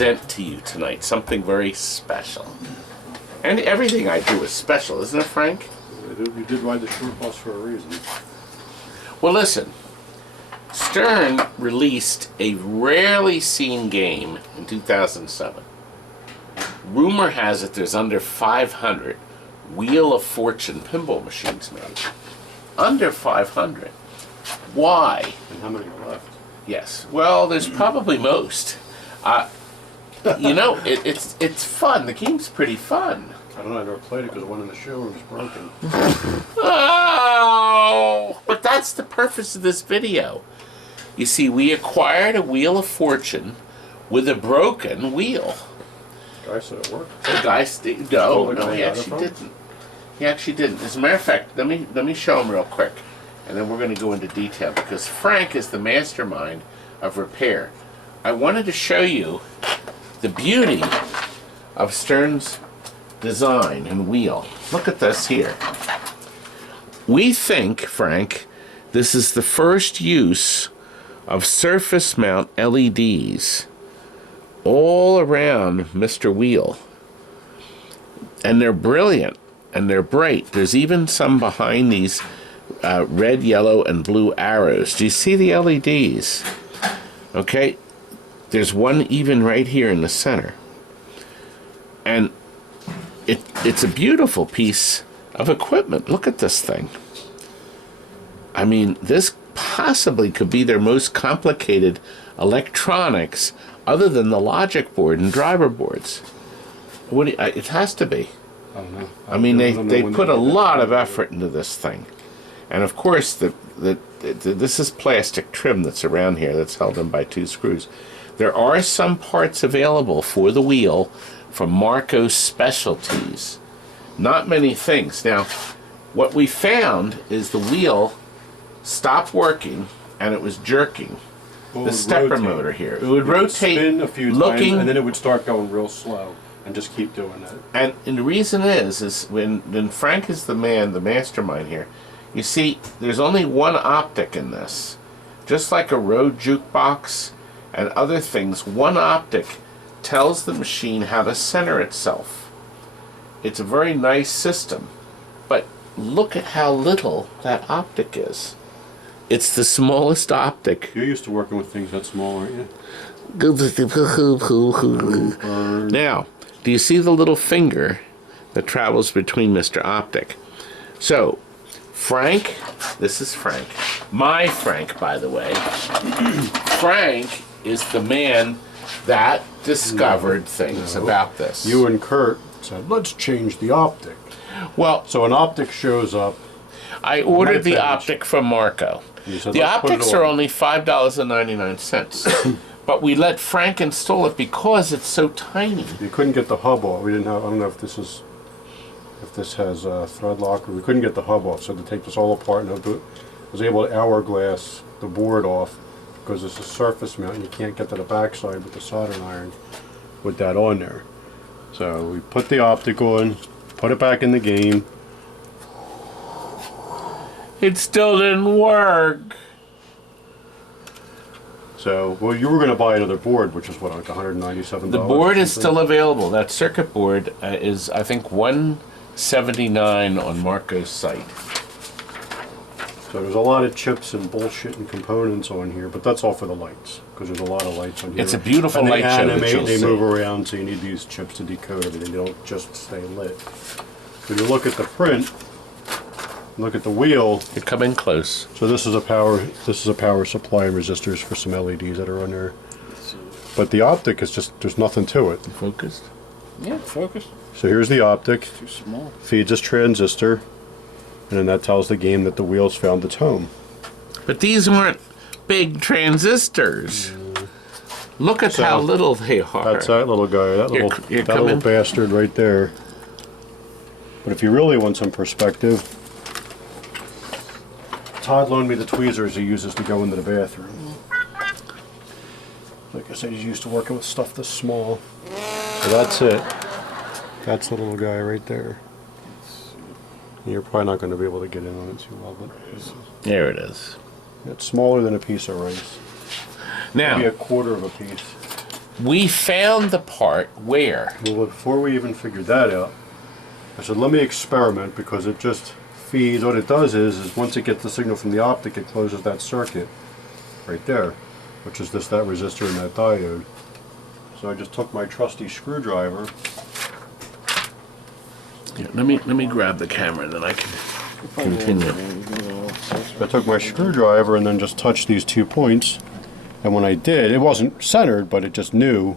present to you tonight something very special. And everything I do is special, isn't it, Frank? You did ride the short bus for a reason. Well, listen. Stern released a rarely seen game in 2007. Rumor has it there's under 500 Wheel of Fortune pinball machines made. Under 500. Why? And how many are left? Yes. Well, there's probably most. You know, it's fun. The game's pretty fun. I don't know. I never played it because the one in the showroom is broken. Oh! But that's the purpose of this video. You see, we acquired a Wheel of Fortune with a broken wheel. The guy said it worked. The guy, no, he actually didn't. He actually didn't. As a matter of fact, let me show him real quick, and then we're going to go into detail because Frank is the mastermind of repair. I wanted to show you the beauty of Stern's design and wheel. Look at this here. We think, Frank, this is the first use of surface mount LEDs all around Mr. Wheel. And they're brilliant and they're bright. There's even some behind these red, yellow, and blue arrows. Do you see the LEDs? Okay, there's one even right here in the center. And it's a beautiful piece of equipment. Look at this thing. I mean, this possibly could be their most complicated electronics other than the logic board and driver boards. What do you, it has to be. I don't know. I mean, they put a lot of effort into this thing. And of course, this is plastic trim that's around here that's held in by 2 screws. There are some parts available for the wheel from Marco Specialties. Not many things. Now, what we found is the wheel stopped working and it was jerking. The stepper motor here. It would rotate, spin a few times, and then it would start going real slow, and just keep doing that. And the reason is when Frank is the man, the mastermind here. You see, there's only one optic in this, just like a road jukebox and other things. One optic tells the machine how to center itself. It's a very nice system, but look at how little that optic is. It's the smallest optic. You're used to working with things that small, aren't you? Now, do you see the little finger that travels between Mr. Optic? So, Frank, this is Frank. My Frank, by the way. Frank is the man that discovered things about this. You and Kurt said, let's change the optic. Well, so an optic shows up. I ordered the optic from Marco. The optics are only $5.99. But we let Frank install it because it's so tiny. You couldn't get the hub off. We didn't have, I don't know if this has a thread locker. We couldn't get the hub off, so to take this all apart and I was able to hourglass the board off because it's a surface mount and you can't get to the backside with the soldering iron with that on there. So we put the optic on, put it back in the game. It still didn't work. So, well, you were going to buy another board, which is what, like $197? The board is still available. That circuit board is, I think, $179 on Marco's site. So there's a lot of chips and bullshit and components on here, but that's all for the lights, because there's a lot of lights on here. It's a beautiful light show that you'll They see. move around, so you need these chips to decode everything. They don't just stay lit. So you look at the print, look at the wheel. You come in close. So this is a power supply and resistors for some LEDs that are on there. But the optic is just, there's nothing to it. Focused? Yeah, focused. So here's the optic. Too small. Feeds this transistor. And then that tells the game that the wheel's found its home. But these aren't big transistors. Look at how little they are. That's that little guy, that little bastard right there. But if you really want some perspective, Todd loaned me the tweezers he uses to go into the bathroom. Like I said, he's used to working with stuff this small. So that's it. That's the little guy right there. You're probably not going to be able to get in on it too well, but there it is. It's smaller than a piece of rice. Now, maybe a quarter of a piece. we found the part where. Well, before we even figured that out, I said, let me experiment, because it just feeds. What it does is once it gets the signal from the optic, it closes that circuit right there, which is that resistor and that diode. So I just took my trusty screwdriver. Yeah, let me grab the camera, and then I can continue. I took my screwdriver and then just touched these 2 points, and when I did, it wasn't centered, but it just knew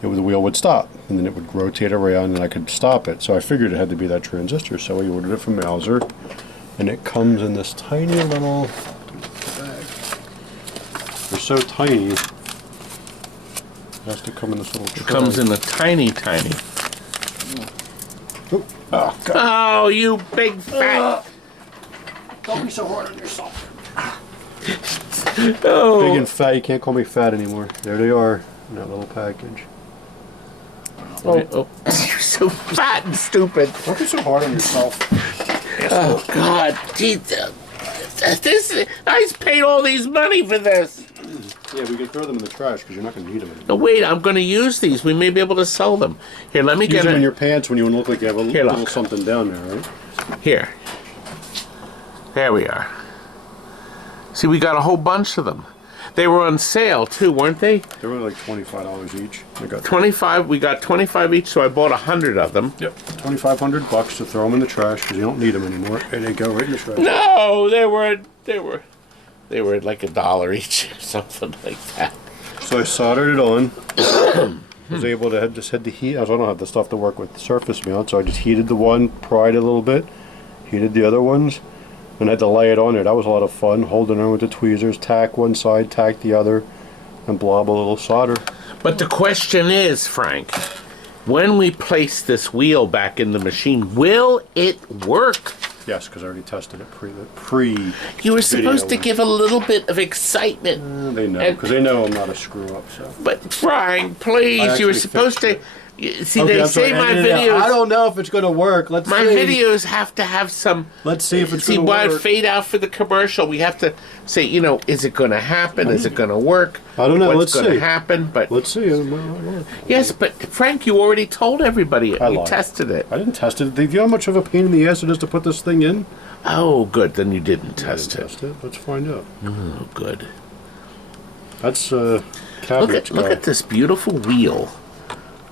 the wheel would stop, and then it would rotate around and I could stop it. So I figured it had to be that transistor, so we ordered it from Mauser, and it comes in this tiny little bag. They're so tiny, it has to come in this little tray. It comes in a tiny. Oh, God. Oh, you big fat. Don't be so hard on yourself. Oh. Big and fat, you can't call me fat anymore. There they are in that little package. Oh. You're so fat and stupid. Don't be so hard on yourself. Oh, God. Gee, I paid all these money for this. Yeah, we can throw them in the trash because you're not going to need them anymore. No, wait, I'm going to use these. We may be able to sell them. Here, let me Use get them it. in your pants when you want to look like you have a Here, little look. something down there, right? Here. There we are. See, we got a whole bunch of them. They were on sale, too, weren't they? They were like $25 each. I got 25. We got 25 each, so I bought 100 of them. Yep. $2,500 to throw them in the trash because you don't need them anymore. And they go right in the trash. No, they were like $1 each or something like that. So I soldered it on. Was able to just had the heat. I don't have the stuff to work with the surface mount, so I just heated the one, pried it a little bit, heated the other ones, and had to lay it on there. That was a lot of fun, holding on with the tweezers, tack one side, tack the other, and blob a little solder. But the question is, Frank, when we place this wheel back in the machine, will it work? Yes, because I already tested it pre. You were supposed to give a little bit of excitement. They know, because they know I'm not a screw up. So. But Frank, please, you were supposed to. See, Okay, they I'm say sorry, my edit it out. videos. I don't know if it's going to work. Let's My see. videos have to have some. Let's see if it's See, going to why work. fade out for the commercial? We have to say, is it going to happen? Is it going to work? I don't know. What's Let's going see. to happen? But Let's see. yes, but Frank, you already told everybody it. I You lied. tested it. I didn't test it. Do you know how much of a pain in the ass it is to put this thing in? Oh, good. Then you didn't I test didn't it. test it. Let's find out. Oh, good. That's Look at this beautiful wheel.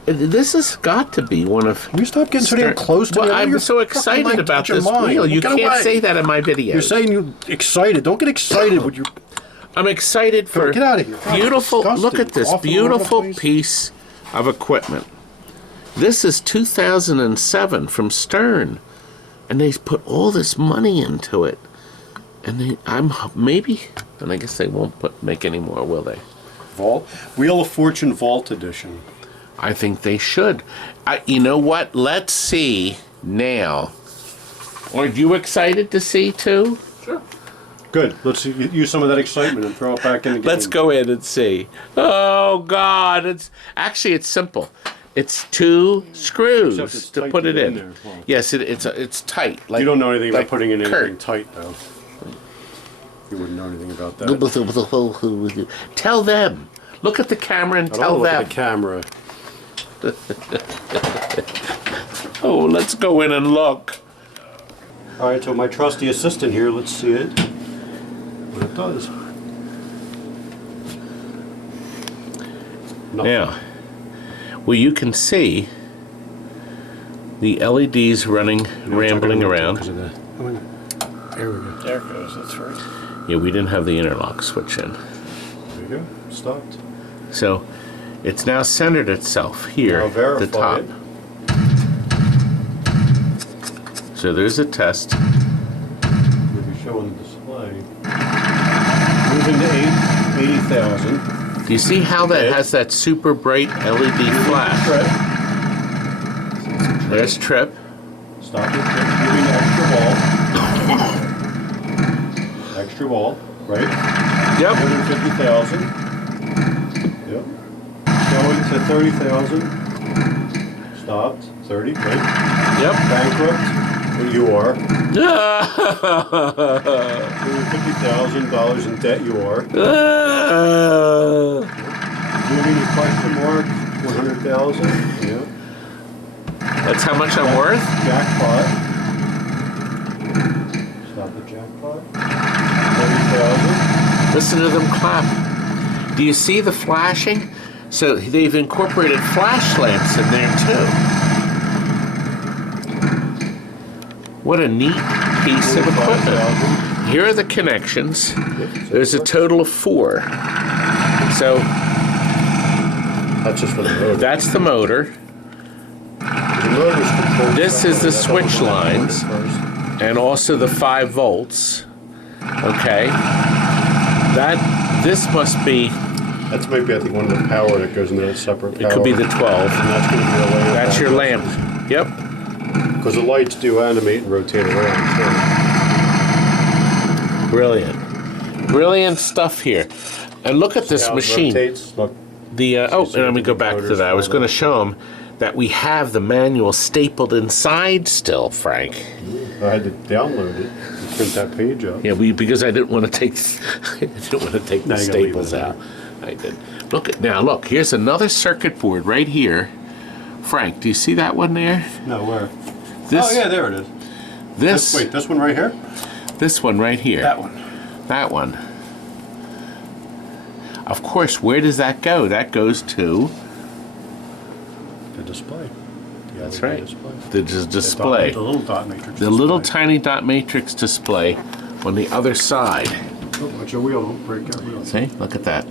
This has got to be one of. Can you stop getting so damn close to me? Well, I know I'm you're so fucking excited like about your this mind. wheel. You Get can't away. say that in my videos. You're saying you're excited. Don't get excited with your. I'm excited for Get out of here. beautiful. Disgusting. Look at this Off the beautiful place. piece of equipment. This is 2007 from Stern, and they put all this money into it. And and I guess they won't make any more, will they? Vault Wheel of Fortune Vault Edition. I think they should. You know what? Let's see now. Are you excited to see too? Sure. Good. Let's use some of that excitement and throw it back in the game. Let's go in and see. Oh God! It's simple. It's 2 screws Except it's to tight put to it get in. there. Well, Yes, it's tight. Like, you don't know anything like about putting in anything Kurt. tight, though. You wouldn't know anything about that. Tell them. Look at the camera and I tell don't look them. at the camera. Oh, let's go in and look. All right, so my trusty assistant here, let's see it. What it does. Nothing. Now, well, you can see the LEDs running, rambling around. There we go. There it goes, that's right. Yeah, we didn't have the interlock switch in. There you go, stopped. So, it's now centered itself here, Now at verify the top. it. So there's a test. Maybe show on the display. Moving to 80,000. Do you see how that has that super bright LED flash? There's trip. Stop it. Moving to extra ball, right? Yep. 150,000. Yep. Going to 30,000. Stopped. 30, right? Yep. Bankrupt. Well, you are. $250,000 in debt. You are. Moving the question mark, 100,000. Yeah. That's how much I'm worth? Jackpot. Stop the jackpot. 30,000. Listen to them clap. Do you see the flashing? So they've incorporated flash lamps in there too. What a neat piece of equipment. Here are the connections. There's a total of 4. So That's just for the motor. that's the motor. The motor's controlled. This is the That's switch all the lines. first. And also the 5 volts. Okay. This must be, That's maybe, I think, one of the power that goes into that separate power. it could be the 12. And that's going to be a lamp. That's your lamp. Yep. Because the lights do animate and rotate around, Brilliant. Brilliant stuff here. And look at too. this How it machine. rotates, look. And let me go back to that. I was going to show them that we have the manual stapled inside still, Frank. I had to download it and print that page up. Yeah, because I didn't want to take the Now you gotta leave staples it out. I did. Look, here's another circuit board right here. Frank, do you see that one there? No, where? This, Oh, yeah, there it is. This Wait, this one right here? this one right here. That one. That one. Of course, where does that go? That goes to The display. The That's LED right. Display. the display. The little dot matrix. The little tiny dot matrix display on the other side. Oh, watch your wheel, don't break that wheel. See? Look at that.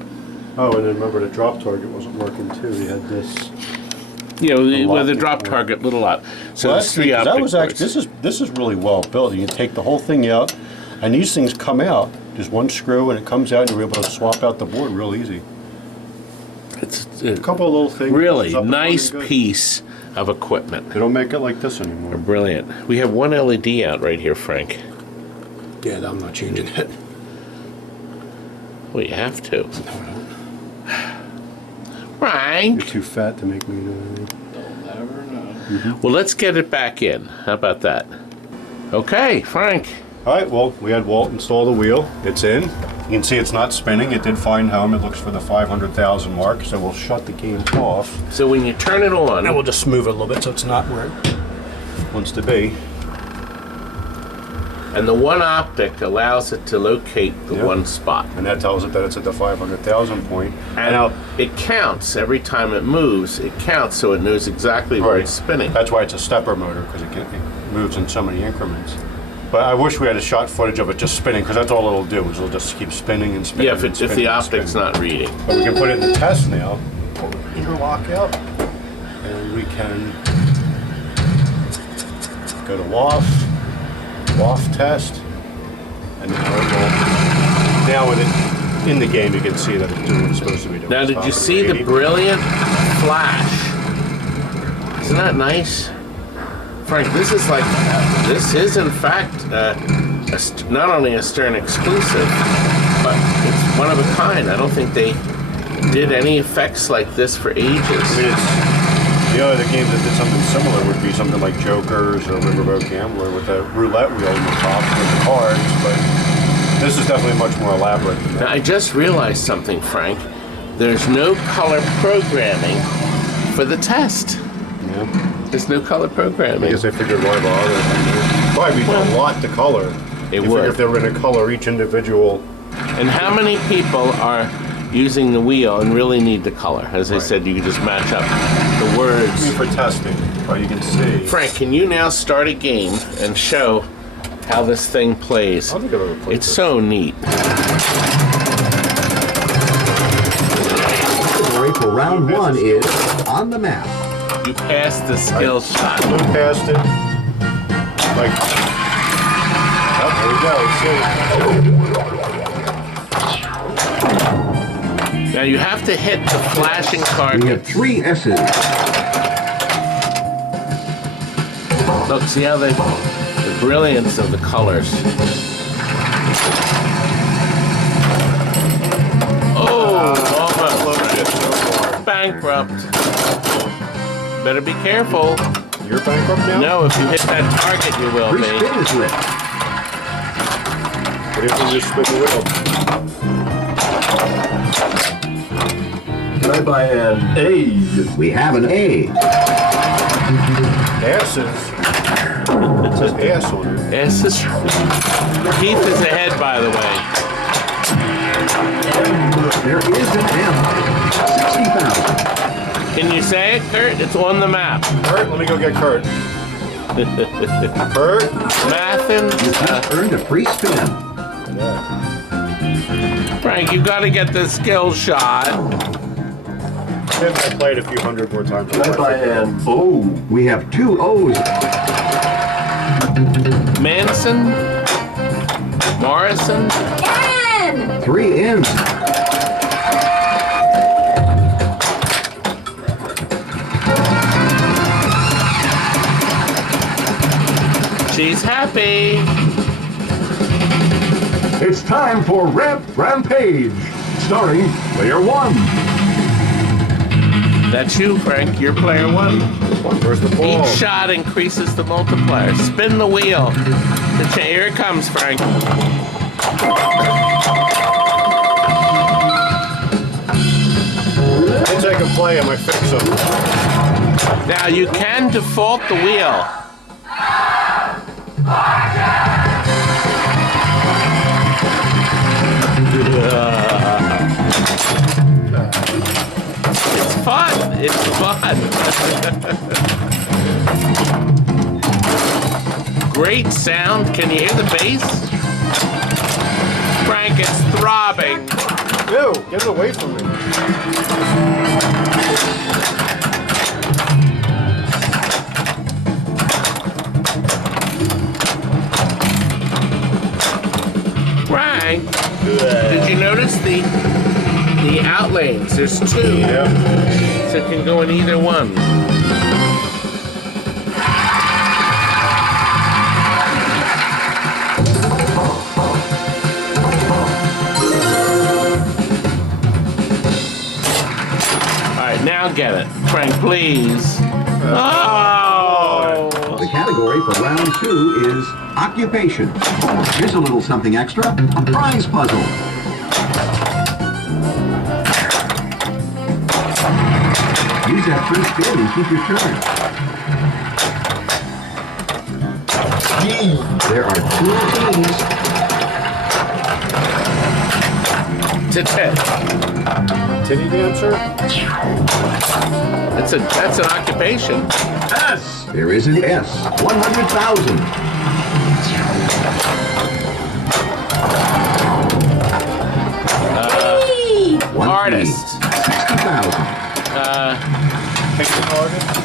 Oh, and then remember the drop target wasn't working too. You had this. You know, with the locking drop port. target, little lot. So Well, there's 3 optic that was actually, ports. this is really well built. You can take the whole thing out, and these things come out. There's one screw, and it comes out, and you're able to swap out the board real easy. It's A couple of little things. really up and nice running good. piece of equipment. They don't make it like this anymore. Brilliant. We have one LED out right here, Frank. Yeah, I'm not changing it. Well, you have to. No, I don't. Frank! You're too fat to make me do anything. Well, let's get it back in. How about that? Okay, Frank. All right, well, we had Walt install the wheel. It's in. You can see it's not spinning. It did find home. It looks for the 500,000 mark, so we'll shut the game off. So when you turn it on, And we'll just move it a little bit so it's not where it wants to be. and the one optic allows it to locate the Yep. one spot. And that tells it that it's at the 500,000 point. And now, it counts every time it moves. It counts so it knows exactly where Right. it's spinning. that's why it's a stepper motor, because it moves in so many increments. But I wish we had a shot footage of it just spinning, because that's all it'll do, is it'll just keep spinning and spinning. Yeah, if and the spinning and optic's spinning. not reading. But we can put it in the test now. Pull the interlock out, and we can go to WAF test, and now it will. Now with it in the game, you can see that it's doing what it's supposed to be doing. Now, It's did you stopping see at the 80. brilliant flash? Isn't that nice? Frank, this is like, this is in fact not only a Stern exclusive, but it's one of a kind. I don't think they did any effects like this for ages. I mean, it's, the other games that did something similar would be something like Jokers or Riverboat Gambler with a roulette wheel on the top with the cards, but this is definitely much more elaborate than Now, that. I just realized something, Frank. There's no color programming for the test. Yeah. There's no color I programming. guess they figured why bother. It'd probably be a lot to color. It You would. figure if they were going to color each individual. And how many people are using the wheel and really need the color? As I Right. said, you can just match up the I mean, words. for testing, but you can see. Frank, can you now start a game and show how this thing plays? I don't think I've ever played It's this. so neat. Category for round 1 is on the map. You passed the skill shot. Flew past it. Like. Oh, there we go. See. Now you have to hit the flashing We target. have 3 S's. Look, see how the brilliance of the colors. Oh, almost bankrupt. Better be careful. You're bankrupt now? No, if you hit that target, you will 3 be. spins left. What if you just spin the wheel? The I buy an A. We have an A. Asses. It says ass on it. Yes, this Keith is ahead, by the way. There is an M. 60,000. Can you say it, Kurt? It's on the map. Kurt, let me go get Kurt. Kurt? Mathin. Earned a free spin. Frank, you got to get the skill shot. I played a few hundred more times. I buy an O. We have 2 O's. Manson? Morrison? 3 N's. She's happy. It's time for Ramp Rampage, starring Player 1. That's you, Frank. You're player 1. Where's the ball? Each shot increases the multiplier. Spin the wheel. Here it comes, Frank. Once I can play, I might fix them. Now you can default the wheel. It's fun. It's fun. Great sound. Can you hear the bass? Frank, it's throbbing. Ew, get it away from me. Frank, did you notice the out lanes? There's 2. Yeah. So it can go in either one. Alright, now get it. Frank, please. Oh! The category for round 2 is occupation. Here's a little something extra, a prize puzzle. Use that first spin and keep your turn. There are 2 T's. Tit-tit. Titty dancer? That's an occupation. S. There is an S. 100,000. Artist. 60,000.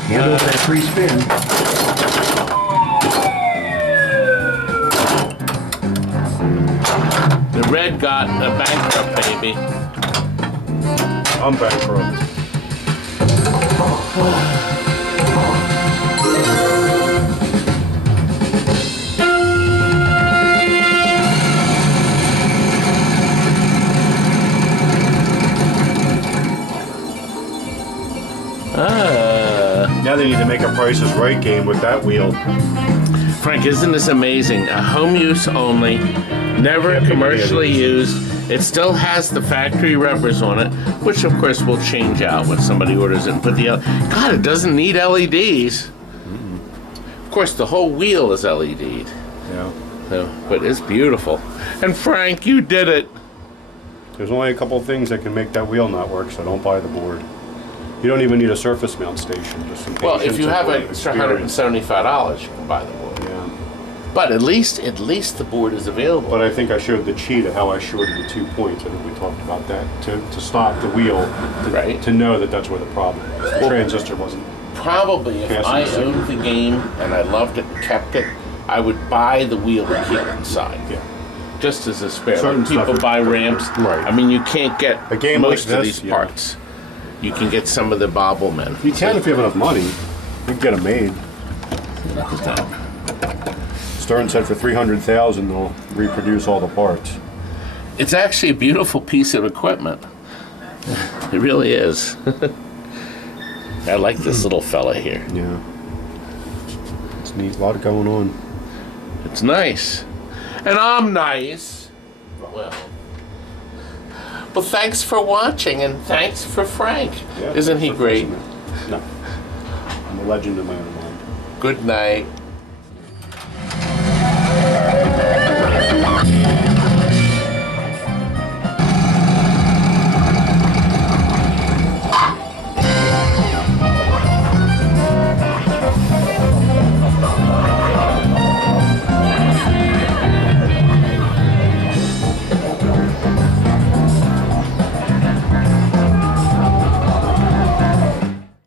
Hand over that free spin. The red got a bankrupt, baby. I'm bankrupt. Now they need to make a Price is Right game with that wheel. Frank, isn't this amazing? A home use only, never commercially used. It still has the factory rubbers on it, which of course will change out when somebody orders it and put the God, it doesn't need LEDs. Of course, the whole wheel is LED'd. Yeah. So, but it's beautiful. And Frank, you did it. There's only a couple of things that can make that wheel not work, so don't buy the board. You don't even need a surface mount station. Just some Well, if you have an patience extra and experience. $175, you can buy the board. Yeah. But at least the board is available. But I think I showed the cheat of how I shorted the 2 points. I think we talked about that to stop the wheel, Right. to know that that's where the problem is. The transistor wasn't. Probably, if Passing I the signal. owned the game and I loved it and kept it, I would buy the wheel and keep it inside. Yeah. Just as a spare. Certain Like people stuff- buy ramps. Right. I mean, you can't get A game most like of this, these yeah. parts. You can get some of the bobblemen. You can if you have enough money. You can get them made. Look at that. Stern said for $300,000 they'll reproduce all the parts. It's actually a beautiful piece of equipment. It really is. I like this little fella here. Yeah. It's neat. A lot going on. It's nice. And I'm nice. Well, Well, thanks for watching, and thanks for Frank. Yeah, Isn't he for great? listening. No. I'm a legend in my own mind. Good night.